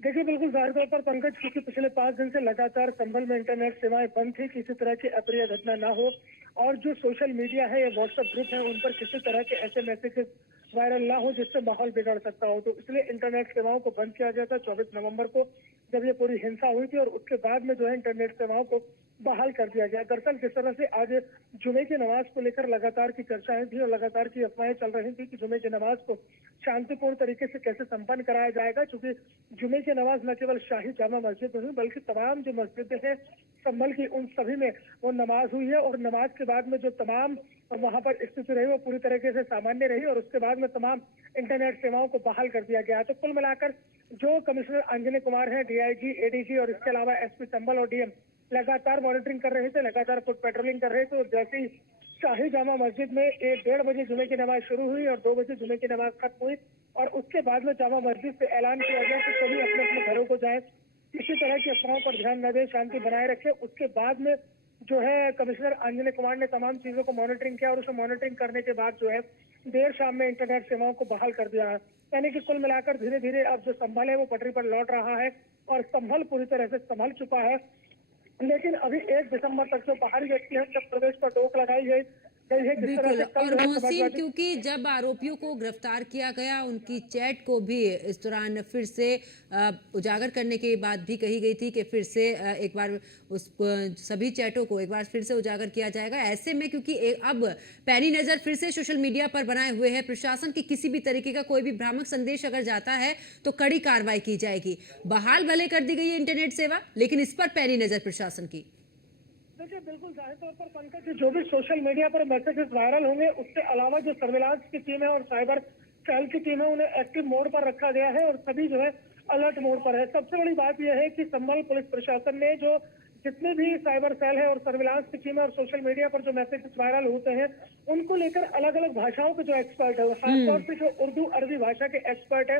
देखिए, बिल्कुल जाहिर तौर पर पंकज, क्योंकि पिछले 5 दिन से लगातार संभल में इंटरनेट सेवाएं बंद थी, किसी तरह की अप्रिय घटना ना हो और जो सोशल मीडिया है या व्हाट्सएप ग्रुप है उन पर किसी तरह के ऐसे मैसेजेस वायरल ना हो जिससे माहौल बिगड़ सकता हो। तो इसलिए इंटरनेट सेवाओं को बंद किया गया था 24 नवंबर को, जब ये पूरी हिंसा हुई थी, और उसके बाद में जो है इंटरनेट सेवाओं को बहाल कर दिया गया। दरअसल जिस तरह से आज जुमे की नमाज को लेकर लगातार की चर्चाएं थी और लगातार की अफवाहें चल रही थी कि जुमे की नमाज को शांतिपूर्ण तरीके से कैसे संपन्न कराया जाएगा, क्योंकि जुमे की नमाज न केवल शाही जामा मस्जिद में हुई बल्कि तमाम जो मस्जिदें हैं संभल की, उन सभी में वो नमाज हुई है। और नमाज के बाद में जो तमाम वहां पर स्थिति रही वो पूरी तरीके से सामान्य रही और उसके बाद में तमाम इंटरनेट सेवाओं को बहाल कर दिया गया। तो कुल मिलाकर जो कमिश्नर अंजनी कुमार है, डीआईजी, एडीजी और इसके अलावा एसपी संभल और डीएम लगातार मॉनिटरिंग कर रहे थे, लगातार फुट पेट्रोलिंग कर रहे थे। और जैसे ही शाही जामा मस्जिद में 1-1:30 बजे जुमे की नमाज शुरू हुई और 2 बजे जुमे की नमाज खत्म हुई और उसके बाद में जामा मस्जिद से ऐलान किया गया कि सभी अपने अपने घरों को जाएं, किसी तरह की अफवाहों पर ध्यान न दें, शांति बनाए रखें। उसके बाद में जो है कमिश्नर अंजनी कुमार ने तमाम चीजों को मॉनिटरिंग किया और उसे मॉनिटरिंग करने के बाद जो है देर शाम में इंटरनेट सेवाओं को बहाल कर दिया है। यानी कि कुल मिलाकर धीरे धीरे अब जो संभल है वो पटरी पर लौट रहा है और संभल पूरी तरह से संभल चुका है। लेकिन अभी 1 दिसंबर तक जो बाहरी व्यक्ति है जब प्रदेश पर रोक लगाई गई है, जिस तरह बिल्कुल। से कल और जो है मोहसिन, समाजवादी। क्योंकि जब आरोपियों को गिरफ्तार किया गया उनकी चैट को भी इस दौरान फिर से उजागर करने की बात भी कही गई थी कि फिर से एक बार सभी चैटों को एक बार फिर से उजागर किया जाएगा। ऐसे में क्योंकि अब पैनी नजर फिर से सोशल मीडिया पर बनाए हुए है प्रशासन की, किसी भी तरीके का कोई भी भ्रामक संदेश अगर जाता है तो कड़ी कार्रवाई की जाएगी। बहाल भले कर दी गई है इंटरनेट सेवा, लेकिन इस पर पैनी नजर प्रशासन की। देखिए, बिल्कुल जाहिर तौर पर पंकज, जो भी सोशल मीडिया पर मैसेजेस वायरल होंगे उसके अलावा जो सर्विलांस की टीम है और साइबर सेल की टीम है उन्हें एक्टिव मोड पर रखा गया है और सभी जो है अलर्ट मोड पर है। सबसे बड़ी बात यह है कि संभल पुलिस प्रशासन ने जो जितने भी साइबर सेल है और सर्विलांस की टीम है और सोशल मीडिया पर जो मैसेजेस वायरल होते हैं उनको लेकर अलग अलग भाषाओं के जो एक्सपर्ट है, खासतौर से जो उर्दू अरबी भाषा के एक्सपर्ट है,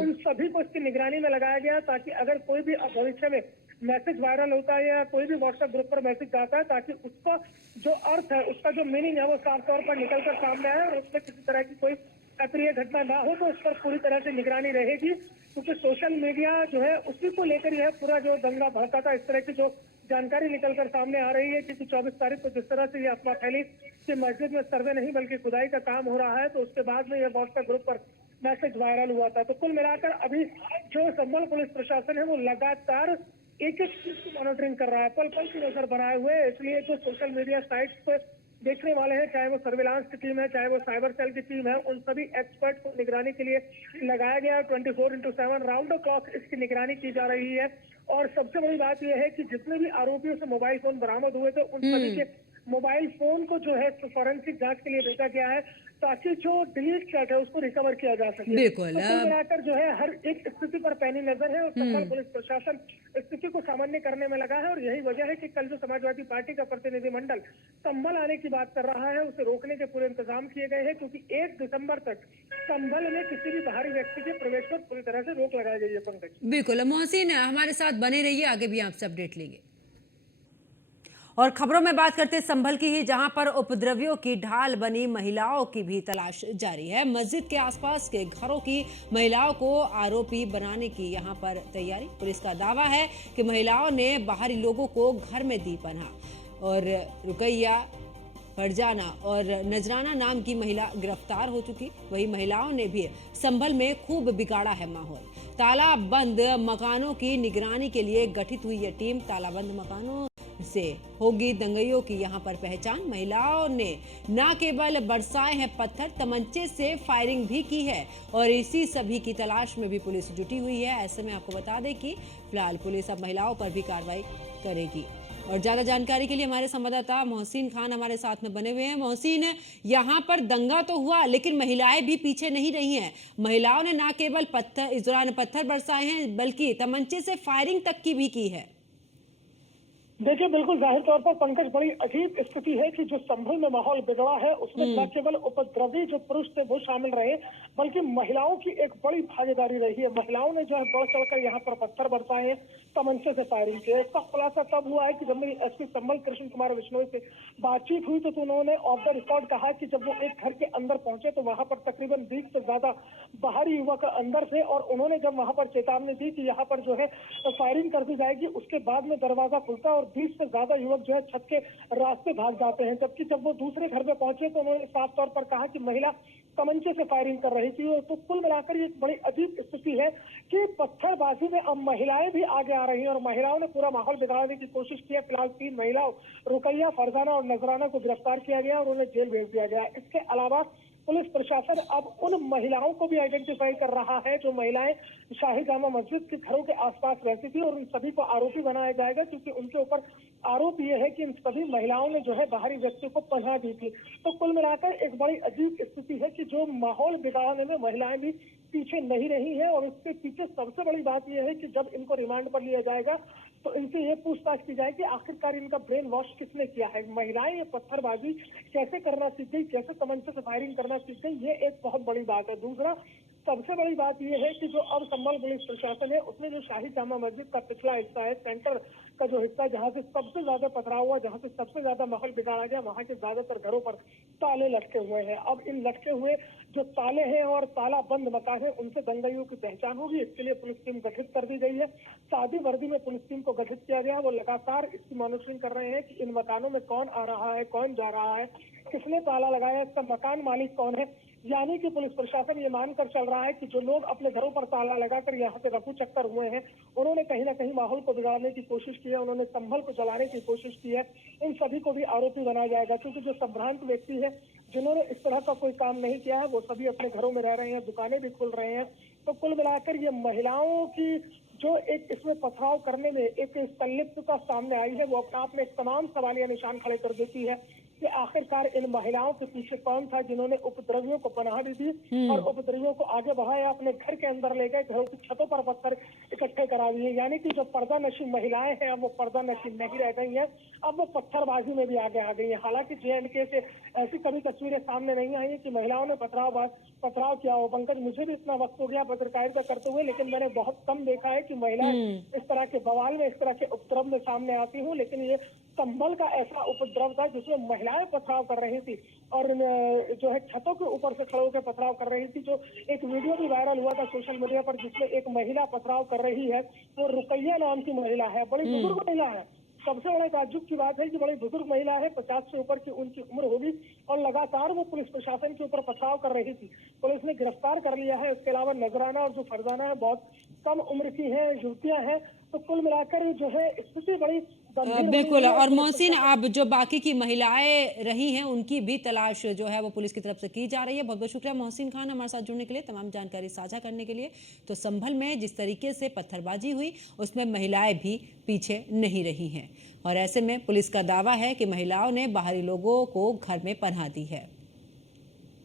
उन सभी को इसकी निगरानी में लगाया गया ताकि अगर कोई भी भविष्य में मैसेज वायरल होता है या कोई भी व्हाट्सएप ग्रुप पर मैसेज आता है ताकि उसका जो अर्थ है, उसका जो मीनिंग है वो साफ तौर पर निकल कर सामने आए और उसमें किसी तरह की कोई अप्रिय घटना ना हो। तो उस पर पूरी तरह से निगरानी रहेगी, क्योंकि सोशल मीडिया जो है उसी को लेकर यह पूरा जो दंगा भड़का था, इस तरह की जो जानकारी निकल कर सामने आ रही है। क्योंकि 24 तारीख को जिस तरह से ये अफवाह फैली कि मस्जिद में सर्वे नहीं बल्कि खुदाई का काम हो रहा है, तो उसके बाद में यह व्हाट्सएप ग्रुप पर मैसेज वायरल हुआ था। तो कुल मिलाकर अभी जो संभल पुलिस प्रशासन है वो लगातार एक एक चीज की मॉनिटरिंग कर रहा है, पल पल की नजर बनाए हुए। इसलिए जो सोशल मीडिया साइट्स पे देखने वाले हैं, चाहे वो सर्विलांस की टीम है, चाहे वो साइबर सेल की टीम है, उन सभी एक्सपर्ट को निगरानी के लिए लगाया गया है। 24/7 राउंड द क्लॉक इसकी निगरानी की जा रही है। और सबसे बड़ी बात यह है कि जितने भी आरोपियों से मोबाइल फोन बरामद हुए थे उन सभी के मोबाइल फोन को जो है फॉरेंसिक जांच के लिए भेजा गया है ताकि जो डिलीट चैट है उसको रिकवर किया जा सके। बिल्कुल। तो कुल मिलाकर जो है हर एक स्थिति पर पैनी नजर है और संभल पुलिस प्रशासन स्थिति को सामान्य करने में लगा है। और यही वजह है कि कल जो समाजवादी पार्टी का प्रतिनिधिमंडल संभल आने की बात कर रहा है उसे रोकने के पूरे इंतजाम किए गए हैं, क्योंकि 1 दिसंबर तक संभल में किसी भी बाहरी व्यक्ति के प्रवेश पर पूरी तरह से रोक लगाई गई है। पंकज, बिल्कुल मोहसिन, हमारे साथ बने रहिए, आगे भी आपसे अपडेट लेंगे। और खबरों में बात करते संभल की ही, जहां पर उपद्रवियों की ढाल बनी महिलाओं की भी तलाश जारी है। मस्जिद के आसपास के घरों की महिलाओं को आरोपी बनाने की यहां पर तैयारी। पुलिस का दावा है कि महिलाओं ने बाहरी लोगों को घर में दी पनाह। और रुकैया, फरजाना और नजराना नाम की महिला गिरफ्तार हो चुकी। वही महिलाओं ने भी संभल में खूब बिगाड़ा है माहौल। तालाबंद मकानों की निगरानी के लिए गठित हुई यह टीम। तालाबंद मकानों से होगी दंगइयों की यहां पर पहचान। महिलाओं ने न केवल बरसाए हैं पत्थर, तमंचे से फायरिंग भी की है और इसी सभी की तलाश में भी पुलिस जुटी हुई है। ऐसे में आपको बता दें कि फिलहाल पुलिस अब महिलाओं पर भी कार्रवाई करेगी। और ज्यादा जानकारी के लिए हमारे संवाददाता मोहसिन खान हमारे साथ में बने हुए हैं। मोहसिन, यहाँ पर दंगा तो हुआ लेकिन महिलाएं भी पीछे नहीं रही हैं। महिलाओं ने न केवल पत्थर इस दौरान पत्थर बरसाए हैं बल्कि तमंचे से फायरिंग तक की भी की है। देखिए, बिल्कुल जाहिर तौर पर पंकज, बड़ी अजीब स्थिति है कि जो संभल में माहौल बिगड़ा है उसमें न केवल उपद्रवी जो पुरुष थे वो शामिल रहे बल्कि महिलाओं की एक बड़ी भागीदारी रही है। महिलाओं ने जो है बढ़ चढ़कर यहाँ पर पत्थर बरसाए हैं, तमंचे से फायरिंग की है। इसका खुलासा तब हुआ है कि जब मेरी एसपी संभल कृष्ण कुमार बिश्नोई से बातचीत हुई तो उन्होंने ऑफ द रिकॉर्ड कहा कि जब वो एक घर के अंदर पहुंचे तो वहां पर तकरीबन 20 से ज्यादा बाहरी युवक अंदर थे, और उन्होंने जब वहां पर चेतावनी दी कि यहाँ पर जो है फायरिंग कर दी जाएगी, उसके बाद में दरवाजा खुलता और 20 से ज्यादा युवक जो है छत के रास्ते भाग जाते हैं। जबकि जब वो दूसरे घर में पहुंचे तो उन्होंने साफ तौर पर कहा कि महिला तमंचे से फायरिंग कर रही थी। तो कुल मिलाकर ये एक बड़ी अजीब स्थिति है कि पत्थरबाजी में अब महिलाएं भी आगे आ रही हैं और महिलाओं ने पूरा माहौल बिगाड़ने की कोशिश की है। फिलहाल 3 महिलाओं रुकैया, फरजाना और नजराना को गिरफ्तार किया गया और उन्हें जेल भेज दिया गया। इसके अलावा पुलिस प्रशासन अब उन महिलाओं को भी आइडेंटिफाई कर रहा है जो महिलाएं शाही जामा मस्जिद के घरों के आसपास रहती थी, और उन सभी को आरोपी बनाया जाएगा, क्योंकि उनके ऊपर आरोप ये है कि इन सभी महिलाओं ने जो है बाहरी व्यक्तियों को पनाह दी थी। तो कुल मिलाकर एक बड़ी अजीब स्थिति है कि जो माहौल बिगाड़ने में महिलाएं भी पीछे नहीं रही है। और इसके पीछे सबसे बड़ी बात यह है कि जब इनको रिमांड पर लिया जाएगा तो इनसे ये पूछताछ की जाएगी आखिरकार इनका ब्रेन वॉश किसने किया है। महिलाएं ये पत्थरबाजी कैसे करना सीख गई, कैसे तमंचे से फायरिंग करना सीख गई, ये एक बहुत बड़ी बात है। दूसरा सबसे बड़ी बात यह है कि जो अब संभल पुलिस प्रशासन है उसने जो शाही जामा मस्जिद का पिछला हिस्सा है, सेंटर का जो हिस्सा जहाँ से सबसे ज्यादा पथराव हुआ, जहाँ से सबसे ज्यादा माहौल बिगाड़ा गया, वहाँ के ज्यादातर घरों पर ताले लटके हुए हैं। अब इन लटके हुए जो ताले हैं और ताला बंद मकान है उनसे दंगाइयों की पहचान होगी। इसके लिए पुलिस टीम गठित कर दी गई है। सादी वर्दी में पुलिस टीम को गठित किया गया है। वो लगातार इसकी मॉनिटरिंग कर रहे हैं कि इन मकानों में कौन आ रहा है, कौन जा रहा है, किसने ताला लगाया, इसका मकान मालिक कौन है। यानी कि पुलिस प्रशासन ये मानकर चल रहा है कि जो लोग अपने घरों पर ताला लगाकर यहाँ से रफू चक्कर हुए हैं, उन्होंने कहीं ना कहीं माहौल को बिगाड़ने की कोशिश की है, उन्होंने संभल को जलाने की कोशिश की है। इन सभी को भी आरोपी बनाया जाएगा, क्योंकि जो संभ्रांत व्यक्ति है जिन्होंने इस तरह का कोई काम नहीं किया है वो सभी अपने घरों में रह रहे हैं, दुकानें भी खुल रहे हैं। तो कुल मिलाकर ये महिलाओं की जो एक इसमें पथराव करने में एक संलिप्तता सामने आई है, वो अपने आप में एक तमाम सवालिया निशान खड़े कर देती है कि आखिरकार इन महिलाओं के पीछे कौन था जिन्होंने उपद्रवियों को पनाह दी थी और उपद्रवियों को आगे बढ़ाया, अपने घर के अंदर ले गए, घरों की छतों पर पत्थर इकट्ठे करा दिए। यानी कि जो पर्दा नशी महिलाएं हैं अब वो पर्दा नशी नहीं रह गई हैं, अब वो पत्थरबाजी में भी आगे आ गई है। हालांकि JNK से ऐसी कभी तस्वीरें सामने नहीं आई है कि महिलाओं ने पथराव किया हो। पंकज, मुझे भी इतना वक्त हो गया पत्रकारिता करते हुए, लेकिन मैंने बहुत कम देखा है कि महिलाएं इस तरह के बवाल में, इस तरह के उपद्रव में सामने आती हूँ। लेकिन ये संभल का ऐसा उपद्रव था जिसमें महिलाएं पथराव कर रही थी और जो है छतों के ऊपर से खड़े होकर पथराव कर रही थी। जो एक वीडियो भी वायरल हुआ था सोशल मीडिया पर जिसमें एक महिला पथराव कर रही है, वो रुकैया नाम की महिला है, बड़ी बुजुर्ग महिला है। सबसे बड़ा ताज्जुब की बात है कि बड़ी बुजुर्ग महिला है, 50 से ऊपर की उनकी उम्र होगी, और लगातार वो पुलिस प्रशासन के ऊपर पथराव कर रही थी। पुलिस ने गिरफ्तार कर लिया है। इसके अलावा नजराना और जो फरजाना है बहुत कम उम्र की है, युवतियां हैं। तो कुल मिलाकर जो है स्थिति बड़ी गंभीर बिल्कुल। और मोहसिन, अब जो बाकी की महिलाएं रही हैं उनकी भी तलाश जो है वो पुलिस की तरफ से की जा रही है। बहुत बहुत शुक्रिया मोहसिन खान हमारे साथ जुड़ने के लिए, तमाम जानकारी साझा करने के लिए। तो संभल में जिस तरीके से पत्थरबाजी हुई उसमें महिलाएं भी पीछे नहीं रही हैं, और ऐसे में पुलिस का दावा है कि महिलाओं ने बाहरी लोगों को घर में पनाह दी है।